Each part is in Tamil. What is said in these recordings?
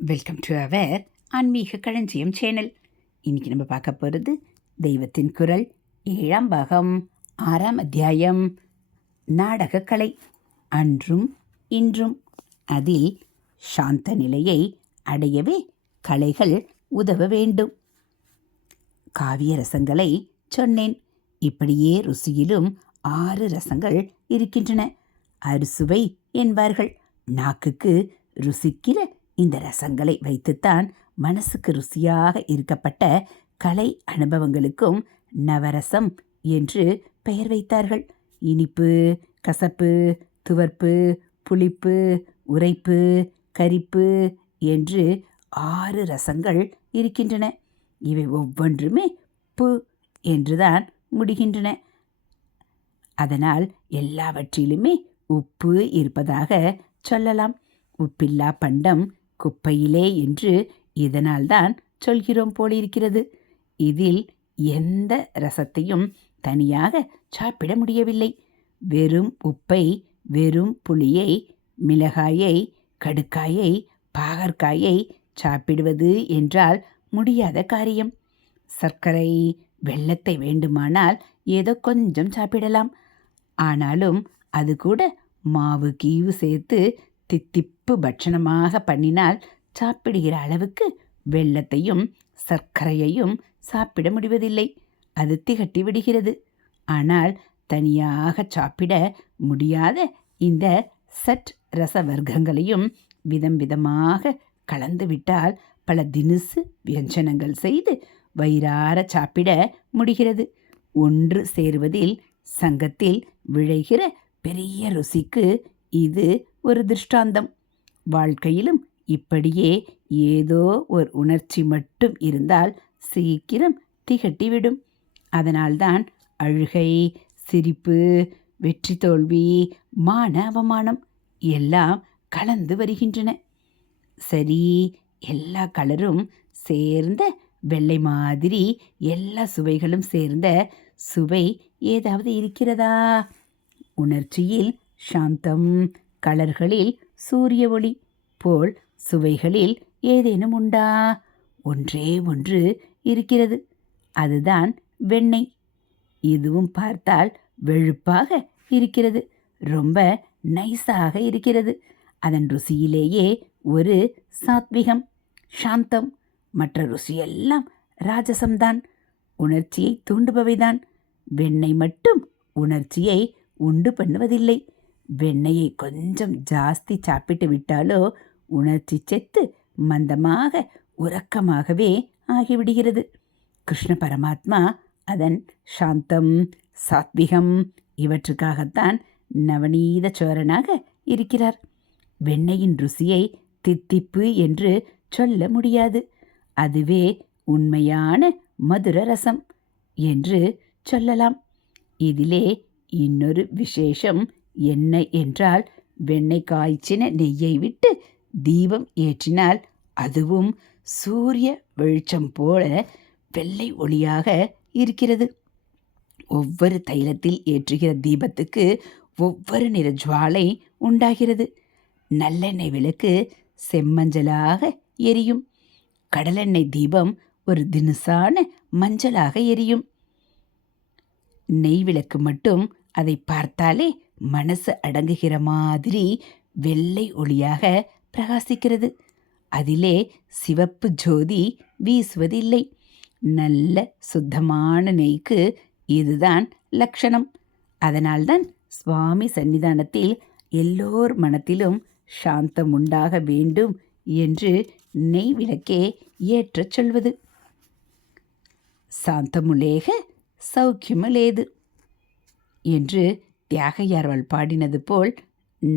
வெல்கம் டு அவர் ஆன்மீக களஞ்சியம் சேனல். இன்னைக்கு நம்ம பார்க்க போகிறது தெய்வத்தின் குரல் 7ஆம் பாகம் 6ஆம் அத்தியாயம் நாடகக்கலை அன்றும் இன்றும். அதில் சாந்த நிலையை அடையவே கலைகள் உதவ வேண்டும். காவிய ரசங்களை சொன்னேன். இப்படியே ருசியிலும் 6 ரசங்கள் இருக்கின்றன. அறுசுவை என்பார்கள். நாக்குக்கு ருசிக்கிற இந்த ரசங்களை வைத்துத்தான் மனசுக்கு ருசியாக இருக்கப்பட்ட கலை அனுபவங்களுக்கும் நவரசம் என்று பெயர் வைத்தார்கள். இனிப்பு, கசப்பு, துவர்ப்பு, புளிப்பு, உரைப்பு, கரிப்பு என்று 6 ரசங்கள் இருக்கின்றன. இவை ஒவ்வொன்றுமே பு என்றுதான் முடிகின்றன. அதனால் எல்லாவற்றிலுமே உப்பு இருப்பதாக சொல்லலாம். உப்பில்லா பண்டம் குப்பையிலே என்று இதனால்தான் சொல்கிறோம் போலிருக்கிறது. இதில் எந்த ரசத்தையும் தனியாக சாப்பிட முடியவில்லை. வெறும் உப்பை, வெறும் புளியை, மிளகாயை, கடுக்காயை, பாகற்காயை சாப்பிடுவது என்றால் முடியாத காரியம். சர்க்கரை, வெல்லத்தை வேண்டுமானால் ஏதோ கொஞ்சம் சாப்பிடலாம். ஆனாலும் அது கூட மாவு கீவு சேர்த்து தித்திப்பு பட்சணமாக பண்ணினால் சாப்பிடுகிற அளவுக்கு வெல்லத்தையும் சர்க்கரையையும் சாப்பிட முடிவதில்லை. அது திகட்டி விடுகிறது. ஆனால் தனியாக சாப்பிட முடியாத இந்த சட் ரச வர்க்கங்களையும் விதம் விதமாக கலந்துவிட்டால் பல தினுசு வியஞ்சனங்கள் செய்து வயிறார சாப்பிட முடிகிறது. ஒன்று சேருவதில் சங்கத்தில் விளைகிற பெரிய ருசிக்கு இது ஒரு திருஷ்டாந்தம். வாழ்க்கையிலும் இப்படியே ஏதோ ஒரு உணர்ச்சி மட்டும் இருந்தால் சீக்கிரம் திகட்டிவிடும். அதனால்தான் அழுகை, சிரிப்பு, வெற்றி தோல்வி, மான அவமானம் எல்லாம் கலந்து வருகின்றன. சரி, எல்லா கலரும் சேர்ந்த வெள்ளை மாதிரி எல்லா சுவைகளும் சேர்ந்த சுவை ஏதாவது இருக்கிறதா? உணர்ச்சியில் சாந்தம், கலர்களில் சூரிய ஒளி போல் சுவைகளில் ஏதேனும் உண்டா? ஒன்றே ஒன்று இருக்கிறது. அதுதான் வெண்ணெய். இதுவும் பார்த்தால் வெளுப்பாக இருக்கிறது. ரொம்ப நைஸாக இருக்கிறது. அதன் ருசியிலேயே ஒரு சாத்விகம், சாந்தம். மற்ற ருசியெல்லாம் ராஜசம்தான், உணர்ச்சியை தூண்டுபவைதான். வெண்ணெய் மட்டும் உணர்ச்சியை உண்டு பண்ணுவதில்லை. வெண்ணெயை கொஞ்சம் ஜாஸ்தி சாப்பிட்டு விட்டாலோ உணர்ச்சி செத்து மந்தமாக உறக்கமாகவே ஆகிவிடுகிறது. கிருஷ்ண பரமாத்மா அதன் சாந்தம், சாத்விகம் இவற்றுக்காகத்தான் நவநீத சோரனாக இருக்கிறார். வெண்ணெயின் ருசியை தித்திப்பு என்று சொல்ல முடியாது. அதுவே உண்மையான மதுர ரசம் என்று சொல்லலாம். இதிலே இன்னொரு விசேஷம் என்ன என்றால், வெண்ணெய் காய்ச்சின நெய்யை விட்டு தீபம் ஏற்றினால் அதுவும் சூரிய வெளிச்சம் போல வெள்ளை ஒளியாக இருக்கிறது. ஒவ்வொரு தைலத்தில் ஏற்றுகிற தீபத்துக்கு ஒவ்வொரு நிற ஜுவாலை உண்டாகிறது. நல்லெண்ணெய் விளக்கு செம்மஞ்சளாக எரியும். கடலெண்ணெய் தீபம் ஒரு தினுசான மஞ்சளாக எரியும். நெய் விளக்கு மட்டும் அதை பார்த்தாலே மனசு அடங்குகிற மாதிரி வெள்ளை ஒளியாக பிரகாசிக்கிறது. அதிலே சிவப்பு ஜோதி வீசுவதில்லை. நல்ல சுத்தமான நெய்க்கு இதுதான் லட்சணம். அதனால்தான் சுவாமி சன்னிதானத்தில் எல்லோர் மனத்திலும் சாந்தம் உண்டாக வேண்டும் என்று நெய் விளக்கே ஏற்றச் சொல்வது. சாந்தமுலேக சௌக்கியமுலேது என்று தியாகையார்வாள் பாடினது போல்,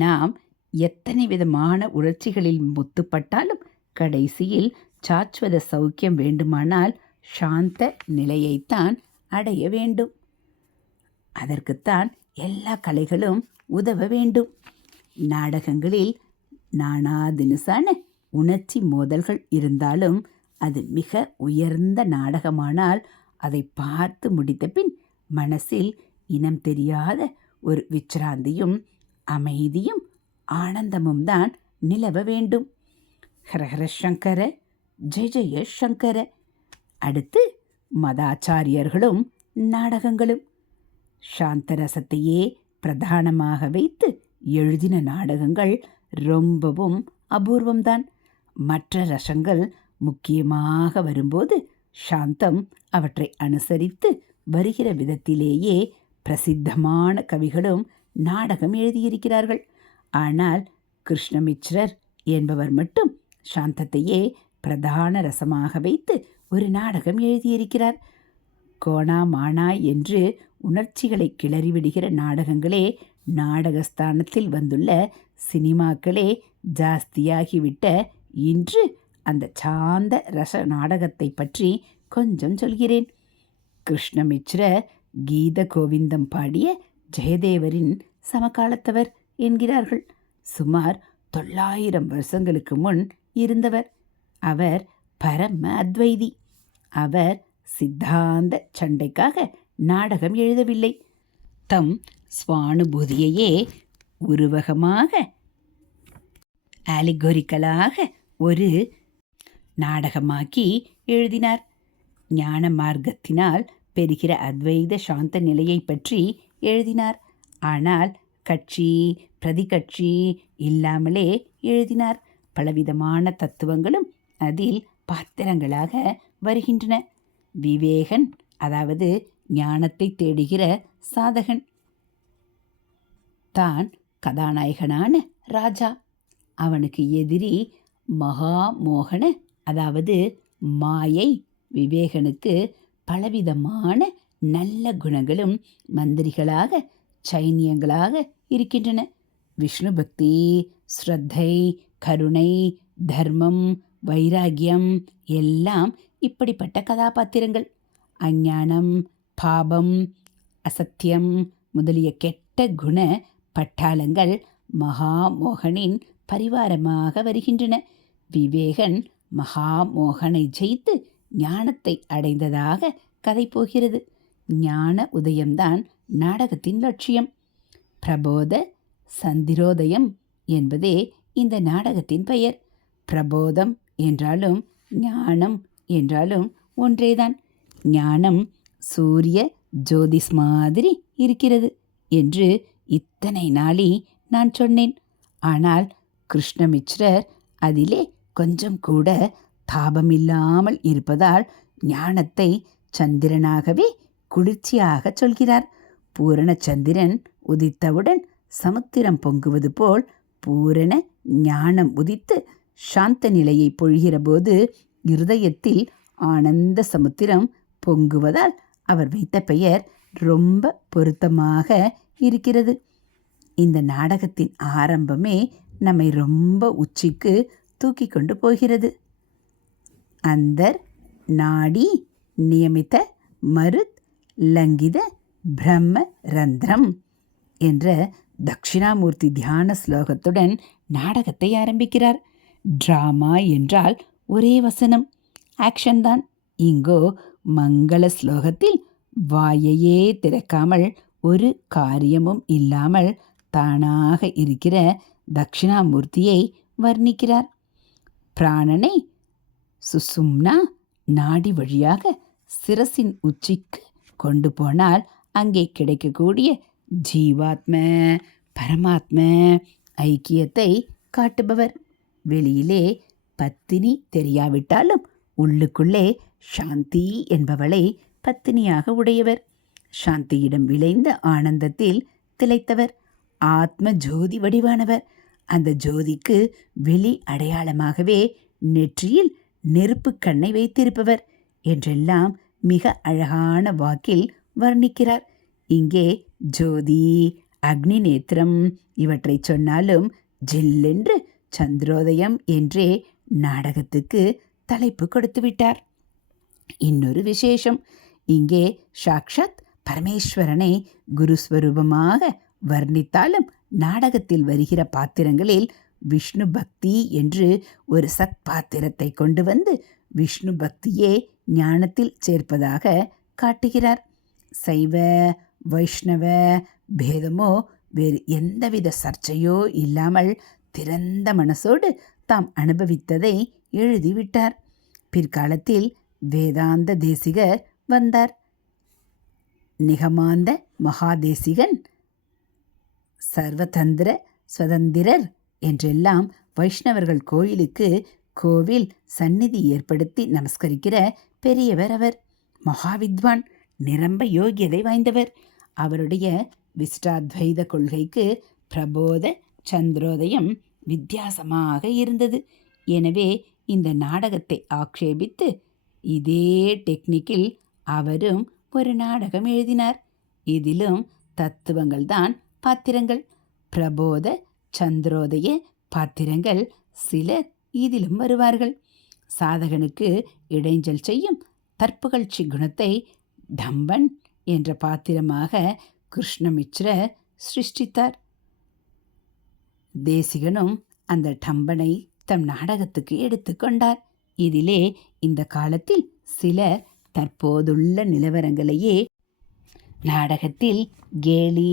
நாம் எத்தனை விதமான உணர்ச்சிகளில் முத்துப்பட்டாலும் கடைசியில் சாஸ்வத சௌக்கியம் வேண்டுமானால் சாந்த நிலையைத்தான் அடைய வேண்டும். அதற்குத்தான் எல்லா கலைகளும் உதவ வேண்டும். நாடகங்களில் நானாதினுசான உணர்ச்சி மோதல்கள் இருந்தாலும் அது மிக உயர்ந்த நாடகமானால் அதை பார்த்து முடித்த பின் மனசில் இனம் தெரியாத ஒரு விச்ராந்தியும் அமைதியும் ஆனந்தமும் தான் நிலவ வேண்டும். ஹரஹர சங்கர, ஜெய ஜெய சங்கர. அடுத்து மதாச்சாரியர்களும் நாடகங்களும். சாந்தரசத்தையே பிரதானமாக வைத்து எழுதின நாடகங்கள் ரொம்பவும் அபூர்வம்தான். மற்ற ரசங்கள் முக்கியமாக வரும்போது சாந்தம் அவற்றை அனுசரித்து வருகிற விதத்திலேயே பிரசித்தமான கவிகளும் நாடகம் எழுதியிருக்கிறார்கள். ஆனால் கிருஷ்ணமிச்ரர் என்பவர் மட்டும் சாந்தத்தையே பிரதான ரசமாக வைத்து ஒரு நாடகம் எழுதியிருக்கிறார். கோணா மானா என்று உணர்ச்சிகளை கிளறிவிடுகிற நாடகங்களே நாடகஸ்தானத்தில் வந்துள்ள சினிமாக்களே ஜாஸ்தியாகிவிட்ட இன்று அந்த சாந்த ரச நாடகத்தை பற்றி கொஞ்சம் சொல்கிறேன். கிருஷ்ணமிச்ர கீத கோவிந்தம் பாடிய ஜெயதேவரின் சமகாலத்தவர் என்கிறார்கள். சுமார் 900 வருஷங்களுக்கு முன் இருந்தவர். அவர் பரம அத்வைதி. அவர் சித்தாந்த சண்டைக்காக நாடகம் எழுதவில்லை. தம் ஸ்வானுபூதியையே உருவகமாக ஆலிகோரிக்கலாக ஒரு நாடகமாக்கி எழுதினார். ஞான மார்க்கத்தினால் பெறுகிற அத்வைத சாந்த நிலையை பற்றி எழுதினார். ஆனால் கட்சி பிரதிகட்சி இல்லாமலே எழுதினார். பலவிதமான தத்துவங்களும் அதில் பாத்திரங்களாக வருகின்றன. விவேகன், அதாவது ஞானத்தை தேடுகிற சாதகன், தான் கதாநாயகனான ராஜா. அவனுக்கு எதிரி மகாமோகன, அதாவது மாயை. விவேகனுக்கு பலவிதமான நல்ல குணங்களும் மந்திரிகளாக சைனியங்களாக இருக்கின்றன. விஷ்ணு பக்தி, ஸ்ரத்தை, கருணை, தர்மம், வைராகியம் எல்லாம் இப்படிப்பட்ட கதாபாத்திரங்கள். அஞ்ஞானம், பாபம், அசத்தியம் முதலிய கெட்ட குண பட்டாளங்கள் மகாமோகனின் பரிவாரமாக வருகின்றன. விவேகன் மகாமோகனை ஜெயித்து ஞானத்தை அடைந்ததாக கதை போகிறது. ஞான உதயம்தான் நாடகத்தின் லட்சியம். பிரபோத சந்திரோதயம் என்பதே இந்த நாடகத்தின் பெயர். பிரபோதம் என்றாலும் ஞானம் என்றாலும் ஒன்றேதான். ஞானம் சூரிய ஜோதிஸ் மாதிரி இருக்கிறது என்று இத்தனை நாளி நான் சொன்னேன். ஆனால் கிருஷ்ணமிச்ரர் அதிலே கொஞ்சம் கூட தாபமில்லாமல் இருப்பதால் ஞானத்தை சந்திரனாகவே குளிர்ச்சியாக சொல்கிறார். பூரண சந்திரன் உதித்தவுடன் சமுத்திரம் பொங்குவது போல் பூரண ஞானம் உதித்து சாந்த நிலையை பொழிகிற போது இருதயத்தில் ஆனந்த சமுத்திரம் பொங்குவதால் அவர் வைத்த பெயர் ரொம்ப பொருத்தமாக இருக்கிறது. இந்த நாடகத்தின் ஆரம்பமே நம்மை ரொம்ப உச்சிக்கு தூக்கி கொண்டு போகிறது. அந்தர் நாடி நியமித்த மருத் லங்கித பிரம்ம ரந்திரம் என்ற தட்சிணாமூர்த்தி தியான ஸ்லோகத்துடன் நாடகத்தை ஆரம்பிக்கிறார். டிராமா என்றால் ஒரே வசனம், ஆக்ஷன் தான். இங்கோ மங்கள ஸ்லோகத்தில் வாயையே திறக்காமல் ஒரு காரியமும் இல்லாமல் தானாக இருக்கிற தட்சிணாமூர்த்தியை வர்ணிக்கிறார். பிராணனை சுசும்னா நாடி வழியாக சிரசின் உச்சிக்கு கொண்டு போனால் அங்கே கிடைக்கக்கூடிய ஜீவாத்ம பரமாத்ம ஐக்கியத்தை காட்டுபவர். வெளியிலே பத்தினி தெரியாவிட்டாலும் உள்ளுக்குள்ளே சாந்தி என்பவளை பத்தினியாக உடையவர். சாந்தியிடம் விளைந்த ஆனந்தத்தில் திளைத்தவர். ஆத்ம ஜோதி வடிவானவர். அந்த ஜோதிக்கு வெளி அடையாளமாகவே நெற்றியில் நெருப்பு கண்ணை வைத்திருப்பவர் என்றெல்லாம் மிக அழகான வாக்கில் வர்ணிக்கிறார். இங்கே ஜோதி, அக்னி நேத்திரம் இவற்றை சொன்னாலும் ஜில்லென்று சந்திரோதயம் என்றே நாடகத்துக்கு தலைப்பு கொடுத்து விட்டார். இன்னொரு விசேஷம், இங்கே சாக்ஷாத் பரமேஸ்வரனை குருஸ்வரூபமாக வர்ணித்தாலும் நாடகத்தில் வருகிற பாத்திரங்களில் விஷ்ணு பக்தி என்று ஒரு சத் பாத்திரத்தை கொண்டு வந்து விஷ்ணு பக்தியே ஞானத்தில் சேர்ப்பதாக காட்டுகிறார். சைவ வைஷ்ணவ பேதமோ வேறு எந்தவித சர்ச்சையோ இல்லாமல் திறந்த மனசோடு தாம் அனுபவித்ததை எழுதிவிட்டார். பிற்காலத்தில் வேதாந்த தேசிகர் வந்தார். நிகமாந்த மகாதேசிகன், சர்வதந்திர சுதந்திரர் என்றெல்லாம் வைஷ்ணவர்கள் கோயிலுக்கு கோவில் சந்நிதி ஏற்படுத்தி நமஸ்கரிக்கிற பெரியவர் அவர். மகாவித்வான், நிரம்ப யோகியதை வாய்ந்தவர். அவருடைய விசிஷ்டாத்வைத கொள்கைக்கு பிரபோத சந்திரோதயம் வித்தியாசமாக இருந்தது. எனவே இந்த நாடகத்தை ஆக்ஷேபித்து இதே டெக்னிக்கில் அவரும் ஒரு நாடகம் எழுதினார். இதிலும் தத்துவங்கள் தான் பாத்திரங்கள். பிரபோத சந்திரோதய பாத்திரங்கள் சிலர் இதிலும் வருவார்கள். சாதகனுக்கு இடைஞ்சல் செய்யும் தற்புகழ்ச்சி குணத்தை டம்பன் என்ற பாத்திரமாக கிருஷ்ணமிச்ரர் சிருஷ்டித்தார். தேசிகனும் அந்த டம்பனை தம் நாடகத்துக்கு எடுத்துக்கொண்டார். இதிலே இந்த காலத்தில் சிலர் தற்போதுள்ள நிலவரங்களையே நாடகத்தில் கேலி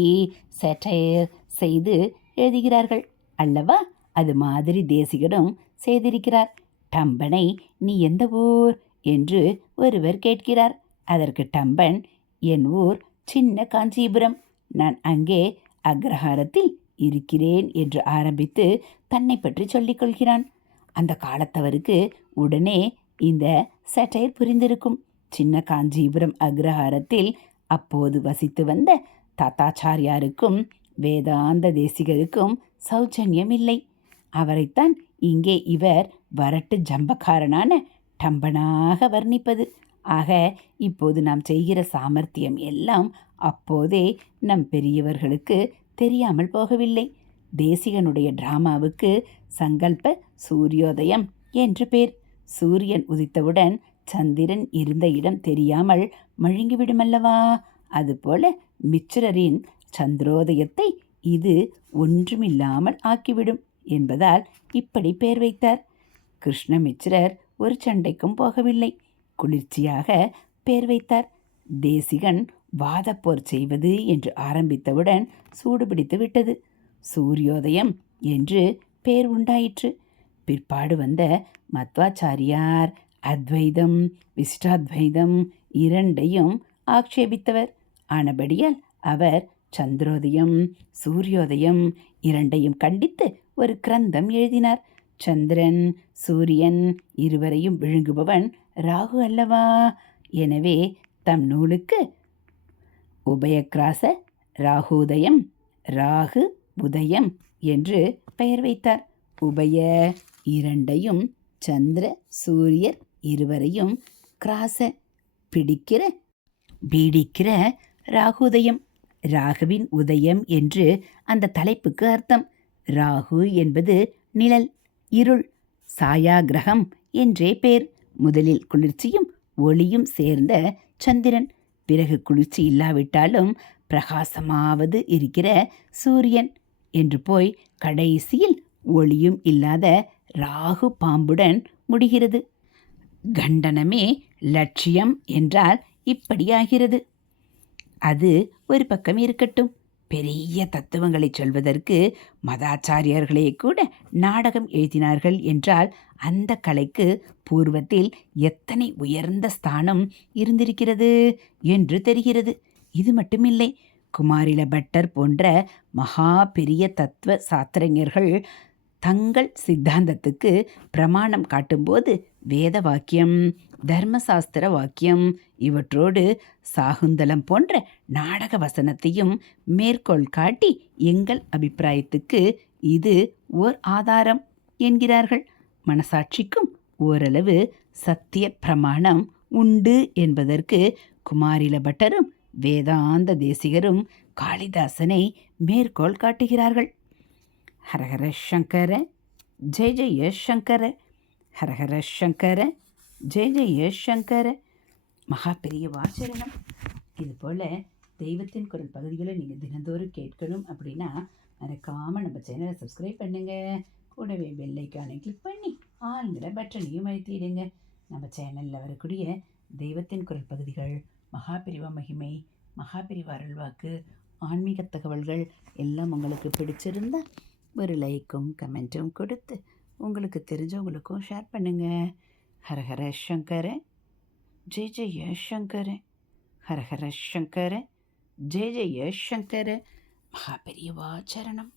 சட்டையர் செய்து எழுதுகிறார்கள் அல்லவா? அது மாதிரி தேசிகனும் செய்திருக்கிறார். டம்பனை நீ எந்த ஊர் என்று ஒருவர் கேட்கிறார். அதற்கு டம்பன், என் ஊர் சின்ன காஞ்சிபுரம், நான் அங்கே அக்ரஹாரத்தில் இருக்கிறேன் என்று ஆரம்பித்து தன்னை பற்றி சொல்லிக் கொள்கிறான். அந்த காலத்தவருக்கு உடனே இந்த சட்டையர் புரிந்திருக்கும். சின்ன காஞ்சிபுரம் அக்ரஹாரத்தில் அப்போது வசித்து வந்த தாத்தாச்சாரியாருக்கும் வேதாந்த தேசிகருக்கும் சௌஜன்யம் இல்லை. அவரைத்தான் இங்கே இவர் வரட்டு ஜம்பக்காரனான டம்பனாக வர்ணிப்பது. ஆக இப்போது நாம் செய்கிற சாமர்த்தியம் எல்லாம் அப்போதே நம் பெரியவர்களுக்கு தெரியாமல் போகவில்லை. தேசிகனுடைய டிராமாவுக்கு சங்கல்ப சூரியோதயம் என்று பேர். சூரியன் உதித்தவுடன் சந்திரன் இருந்த இடம் தெரியாமல் மழுங்கிவிடுமல்லவா? அதுபோல மிச்சிரரின் சந்திரோதயத்தை இது ஒன்றுமில்லாமல் ஆக்கிவிடும் என்பதால் இப்படி பேர் வைத்தார். கிருஷ்ணமிச்சிரர் ஒரு சண்டைக்கும் போகவில்லை, குளிர்ச்சியாக பேர் வைத்தார். தேசிகன் வாதப்போர் செய்வது என்று ஆரம்பித்தவுடன் சூடுபிடித்து விட்டது. சூரியோதயம் என்று பேர் உண்டாயிற்று. பிற்பாடு வந்த மத்வாச்சாரியார் அத்வைதம் விசிஷ்டாத்வைதம் இரண்டையும் ஆக்ஷேபித்தவர் ஆனபடியால் அவர் சந்திரோதயம் சூரியோதயம் இரண்டையும் கண்டித்து ஒரு கிரந்தம் எழுதினார். சந்திரன் சூரியன் இருவரையும் விழுங்குபவன் ராகு அல்லவா? எனவே தம் நூலுக்கு உபயக்கிராச ராகுதயம் ராகு உதயம் என்று பெயர் வைத்தார். உபய இரண்டையும் சந்திர சூரியர் இருவரையும் கிராச பிடிக்கிற பீடிக்கிற ராகுதயம், ராகுவின் உதயம் என்று அந்த தலைப்புக்கு அர்த்தம். ராகு என்பது நிழல், இருள், சாயாகிரகம் என்றே பேர். முதலில் குளிர்ச்சியும் ஒளியும் சேர்ந்த சந்திரன், பிறகு குளிர்ச்சி இல்லாவிட்டாலும் பிரகாசமாவது இருக்கிற சூரியன் என்று போய் கடைசியில் ஒளியும் இல்லாத ராகு பாம்புடன் முடிகிறது. கண்டனமே லட்சியம் என்றால் இப்படியாகிறது. அது ஒரு பக்கம் இருக்கட்டும். பெரிய தத்துவங்களை சொல்வதற்கு மதாச்சாரியர்களே கூட நாடகம் எழுதினார்கள் என்றால் அந்த கலைக்கு பூர்வத்தில் எத்தனை உயர்ந்த ஸ்தானம் இருந்திருக்கிறது என்று தெரிகிறது. இது மட்டுமில்லை, குமாரில பட்டர் போன்ற மகா பெரிய தத்துவ சாஸ்திரஞர்கள் தங்கள் சித்தாந்தத்துக்கு பிரமாணம் காட்டும்போது வேத வாக்கியம் தர்மசாஸ்திர வாக்கியம் இவற்றோடு சாகுந்தலம் போன்ற நாடக வசனத்தையும் மேற்கோள் காட்டி எங்கள் அபிப்பிராயத்துக்கு இது ஓர் ஆதாரம் என்கிறார்கள். மனசாட்சிக்கும் ஓரளவு சத்திய பிரமாணம் உண்டு என்பதற்கு குமாரில பட்டரும் வேதாந்த தேசிகரும் காளிதாசனை மேற்கோள் காட்டுகிறார்கள். ஹரஹர சங்கர ஜெய ஜெய சங்கர, ஹரஹர சங்கர ஜெய ஜெய சங்கர. மகா பெரிய வாசரணம். இதுபோல் தெய்வத்தின் குரல் பகுதிகளை நீங்கள் தினந்தோறும் கேட்கணும் அப்படின்னா மறக்காமல் நம்ம சேனலை சப்ஸ்கிரைப் பண்ணுங்கள். கூடவே பெல் ஐக்கானை கிளிக் பண்ணி ஆளுங்கிற பட்டனையும் அழுத்திடுங்க. நம்ம சேனலில் வரக்கூடிய தெய்வத்தின் குரல் பகுதிகள், மகாபிரிவா மகிமை, மகாபிரிவா அருள்வாக்கு, ஆன்மீக தகவல்கள் எல்லாம் உங்களுக்கு பிடிச்சிருந்தா ஒரு லைக்கும் கமெண்ட்டும் கொடுத்து உங்களுக்கு தெரிஞ்சவங்களுக்கும் ஷேர் பண்ணுங்கள். ஹரஹர சங்கர, ஜெய ஜெய சங்கர, ஹரஹர சங்கர, ஜெய ஜெய சங்கர. மகாபெரியவா சரணம்.